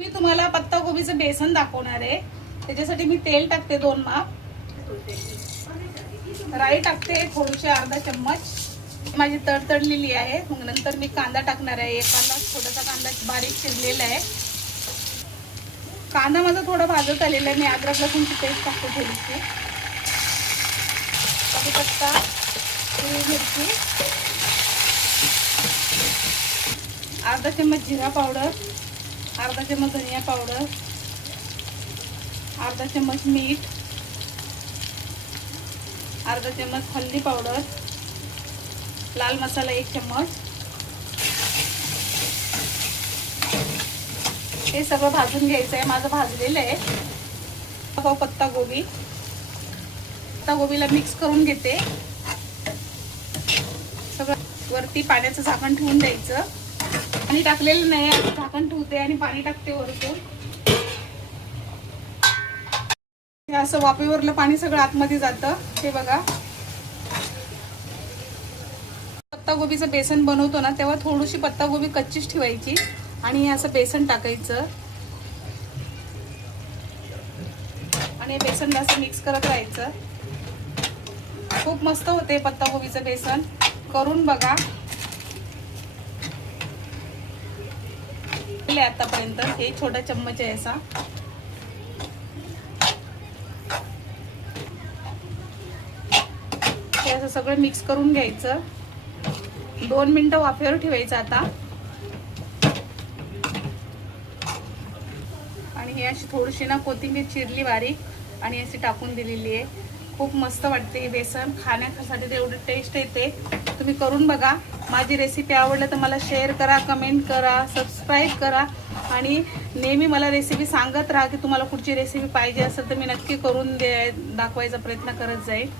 मी तुम्हाला पत्ताकोबीचं बेसन दाखवणार आहे। त्याच्यासाठी मी तेल टाकते 2 माप, राई टाकते थोडीशी अर्धा चम्मच। माझी तडतडलेली आहे। मग नंतर मी कांदा टाकणार आहे, एक कांदा, छोटासा कांदा बारीक चिरलेला आहे। कांदा माझा थोडा भाजत आलेला आहे। मी अद्रक लसूणची पेस्ट टाकते थोडीशी, कढीपत्ता, हिरवी मिरची, अर्धा चम्मच जिरा पावडर, अर्धा चम्मच धनिया पावडर, अर्धा चम्मच मीठ, अर्धा चम्मच हल्दी पावडर, लाल मसाला 1 चम्मच। हे सगळं भाजून घ्यायचं आहे। माझं भाजलेलं आहे। पत्ता गोबीला मिक्स करून घेते। सगळं वरती पाण्याचं झाकण ठेवून द्यायचं। पाणी टाकलेलं नाही, आता झाकण ठेवते आणि पाणी टाकते वरतून। हे असं वाफेवरलं पाणी सगळं आतमध्ये जातं। हे बघा, पत्ताकोबीचं बेसन बनवतो ना तेव्हा थोडीशी पत्ताकोबी कच्चीच ठेवायची आणि असं बेसन टाकायचं आणि बेसन असं मिक्स करत राहायचं। खूप मस्त होते पत्ताकोबीचं बेसन, करून बघा। आतापर्यंत हे छोटा चम्मच आहे असा। हे असं सगळं मिक्स करून घ्यायचं। 2 मिनिटं वाफेवर ठेवायचं आता। आणि ही अशी थोडीशी ना कोथिंबीर चिरली बारीक आणि अशी टाकून दिलेली आहे। खूप मस्त वाटते बेसन, खाण्यासाठी एवढी टेस्ट येते। तुम्ही करून बघा। माझी रेसिपी आवडली तर मला शेअर करा, कमेंट करा, सबस्क्राईब करा आणि नेहमी मला रेसिपी सांगत राहा की तुम्हाला कुठची रेसिपी पाहिजे असेल तर मी नक्की करून दाखवायचा प्रयत्न करत जाईल।